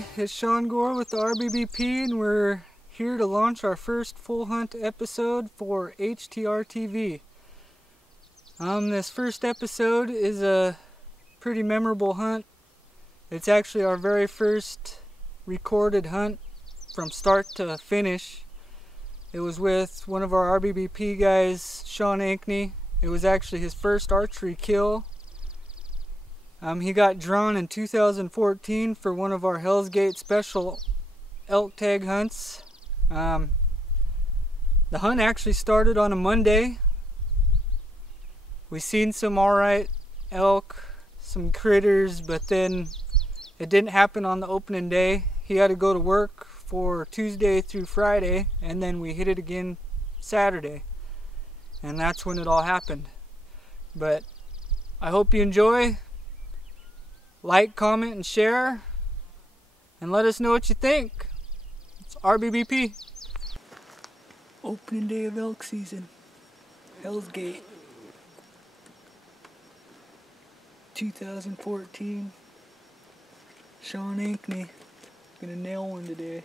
everybody, it's Shawn with the RBBP, and we're here to launch our first full hunt episode for HTR TV. This first episode is a pretty memorable hunt. It's actually our very first recorded hunt from start to finish. It was with one of our RBBP guys, Shawn Ankney. It was actually his first archery kill. He got drawn in 2014 for one of our Hell's Gate special elk tag hunts. The hunt actually started on a Monday. We seen some alright elk, some critters, but then it didn't happen on the opening day. He had to go to work for Tuesday through Friday, and then we hit it again Saturday. And that's when it all happened. But I hope you enjoy. Like, comment, and share, and let us know what you think. It's RBBP. Opening day of elk season. Hell's Gate. 2014. Shawn Ankney. Gonna nail one today.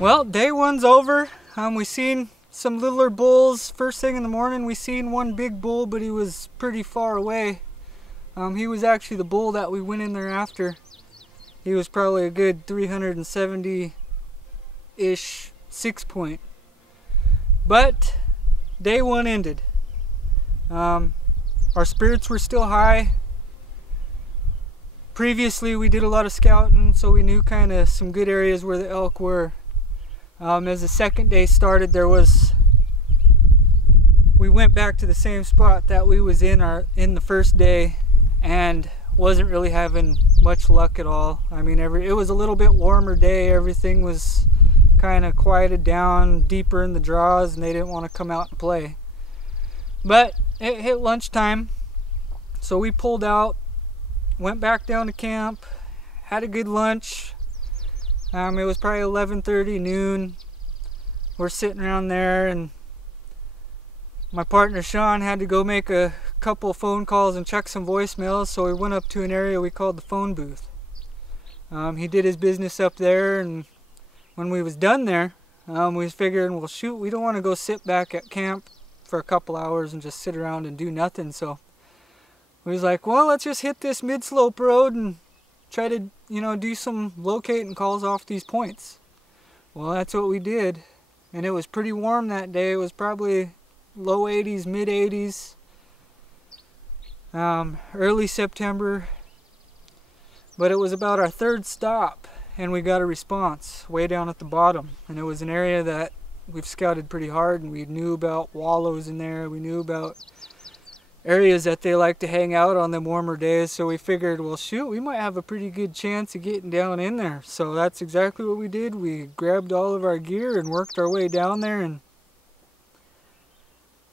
Well, day one's over. We seen some littler bulls. First thing in the morning, we seen one big bull, but he was pretty far away. He was actually the bull that we went in there after. He was probably a good 370-ish 6-point. But day one ended. Our spirits were still high. Previously, we did a lot of scouting, so we knew kind of some good areas where the elk were. As the second day started, we went back to the same spot that we was in the first day, and wasn't really having much luck at all. I mean, it was a little bit warmer day. Everything was kind of quieted down, deeper in the draws, and they didn't want to come out and play. But it hit lunchtime, so we pulled out, went back down to camp, had a good lunch. It was probably 11:30, noon. We're sitting around there, and my partner Shawn had to go make a couple phone calls and check some voicemails, so we went up to an area we called the phone booth. He did his business up there, and when we was done there, we was figuring, well shoot, we don't want to go sit back at camp for a couple hours and just sit around and do nothing, so we was like, well, let's just hit this mid-slope road and try to, do some locating calls off these points. Well, that's what we did, and it was pretty warm that day. It was probably low 80s, mid 80s, early September, but it was about our third stop, and we got a response way down at the bottom, and it was an area that we've scouted pretty hard, and we knew about wallows in there. We knew about areas that they like to hang out on them warmer days, so we figured, well shoot, we might have a pretty good chance of getting down in there. So that's exactly what we did. We grabbed all of our gear and worked our way down there, and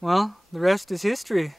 well, the rest is history.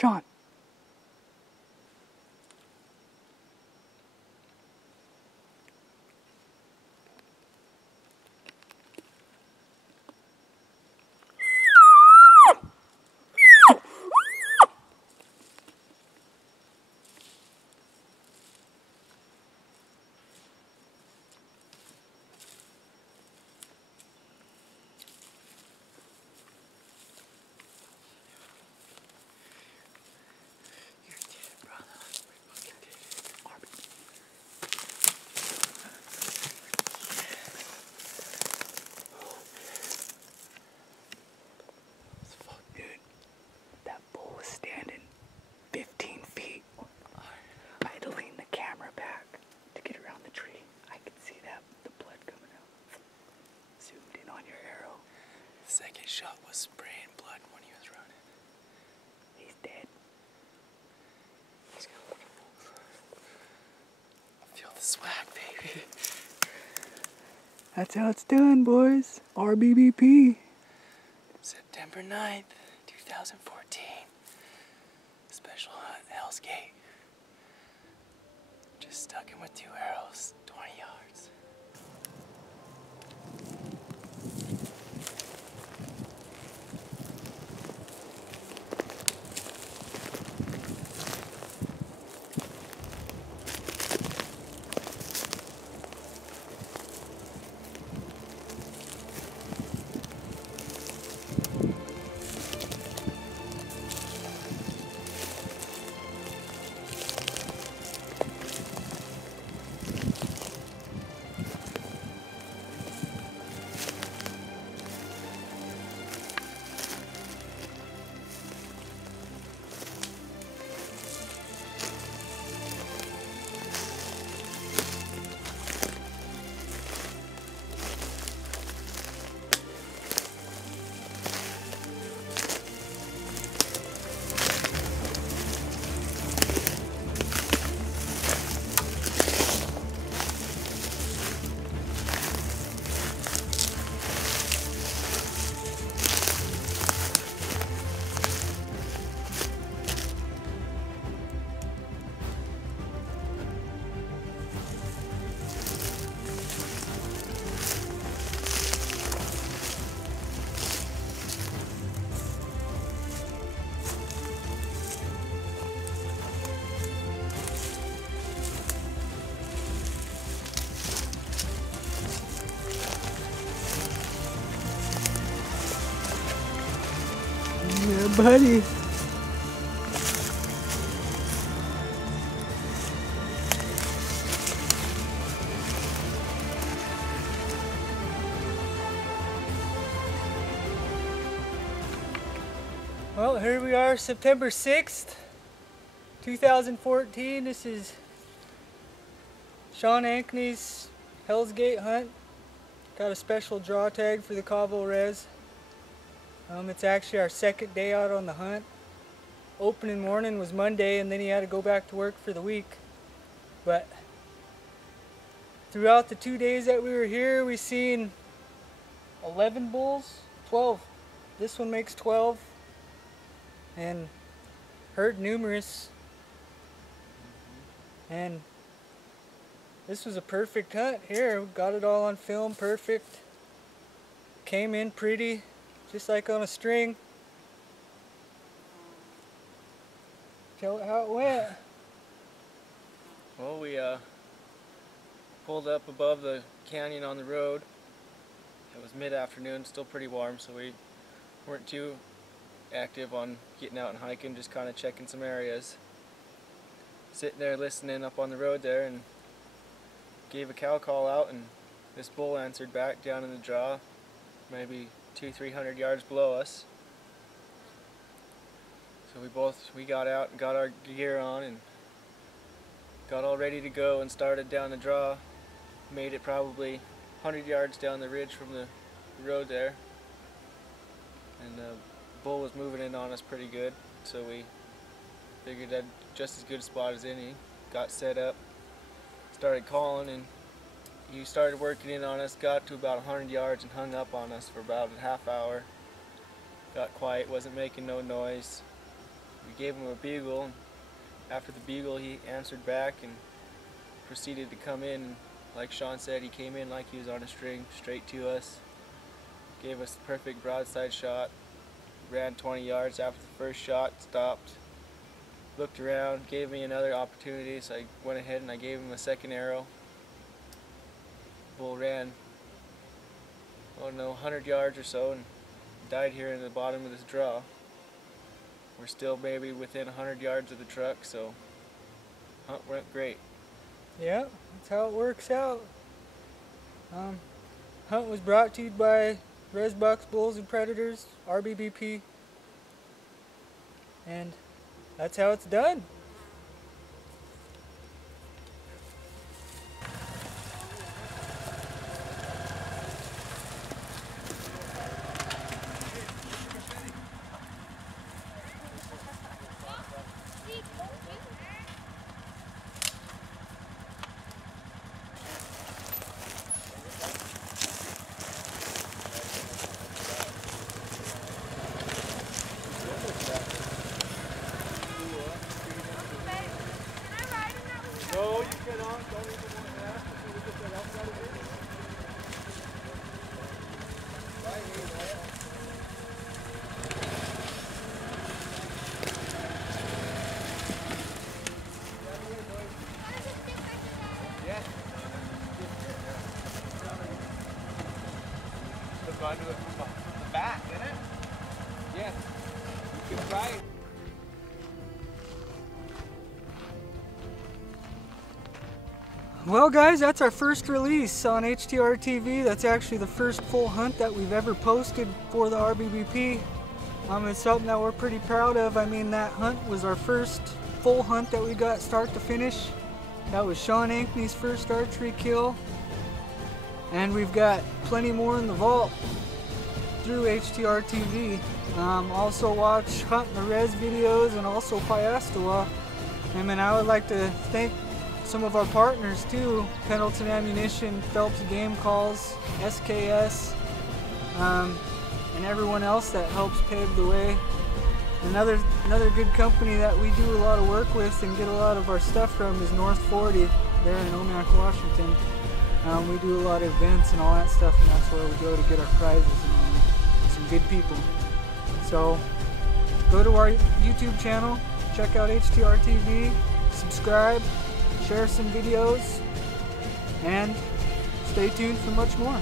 Shawn. Second shot was spraying blood when he was running. He's dead. Let's go. Feel the swag, baby. That's how it's done, boys. RBBP. September 9th, 2014. Special hunt, Hell's Gate. Just stuck him with 2 arrows, 20 yards. Yeah, buddy. Well, here we are, September 6th, 2014. This is Shawn Ankneys' Hell's Gate hunt. Got a special draw tag for the Cavo Res. It's actually our second day out on the hunt. Opening morning was Monday, and then he had to go back to work for the week. But throughout the 2 days that we were here, we seen 11 bulls, 12. This one makes 12, and heard numerous. And this was a perfect hunt here. Got it all on film, perfect. Came in pretty, just like on a string. Tell it how it went. Well, we pulled up above the canyon on the road. It was mid-afternoon, still pretty warm, so we weren't too active on getting out and hiking, just kind of checking some areas. Sitting there listening up on the road there, and gave a cow call out, and this bull answered back down in the draw, maybe 200-300 yards below us. So we got out and got our gear on and got all ready to go and started down the draw. Made it probably 100 yards down the ridge from the road there, and the bull was moving in on us pretty good, so we figured that just as good a spot as any. Got set up, started calling, and he started working in on us, got to about 100 yards and hung up on us for about a half hour. Got quiet, wasn't making no noise. we gave him a bugle. And after the bugle, he answered back and proceeded to come in. Like Shawn said, he came in like he was on a string, straight to us. Gave us the perfect broadside shot. Ran 20 yards after the first shot, stopped, looked around, gave me another opportunity, so I went ahead and I gave him a second arrow. Bull ran, I don't know, 100 yards or so and died here in the bottom of this draw. We're still maybe within 100 yards of the truck, so hunt went great. Yeah, that's how it works out. Hunt was brought to you by Resbox Bulls and Predators, RBBP, and that's how it's done. No, you cannot. Don't even want to ask until we get that outside of it. Right here, yes. Look onto it from the back, isn't it? Yes. You can try it. Well guys, that's our first release on HTR TV. That's actually the first full hunt that we've ever posted for the RBBP. It's something that we're pretty proud of. I mean, that hunt was our first full hunt that we got start to finish. That was Shawn Ankneys' first archery kill. And we've got plenty more in the vault through HTR TV. Also watch Hunt in the Res videos and also Piastawa. I mean, I would like to thank some of our partners too: Pendleton Ammunition, Phelps Game Calls, SKS, and everyone else that helps pave the way. Another good company that we do a lot of work with and get a lot of our stuff from is North 40 there in Omak, Washington. We do a lot of events and all that stuff, and that's where we go to get our prizes and some good people. So go to our YouTube channel, check out HTR TV, subscribe, share some videos, and stay tuned for much more.